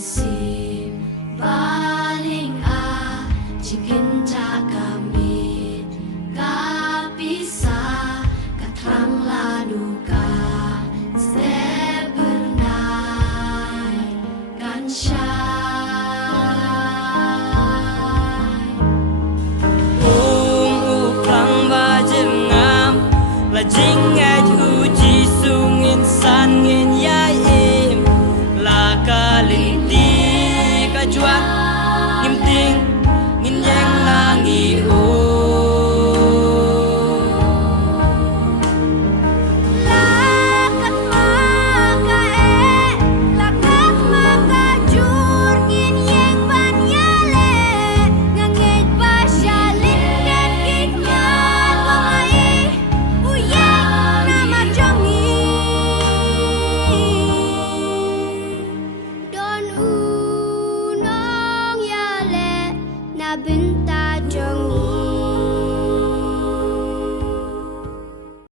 sim baling a chicken ta kami kapisa katrang lanuka step bernai kan Lajing at uji sungin san ngin yai im la kalinti kajuat ngim ting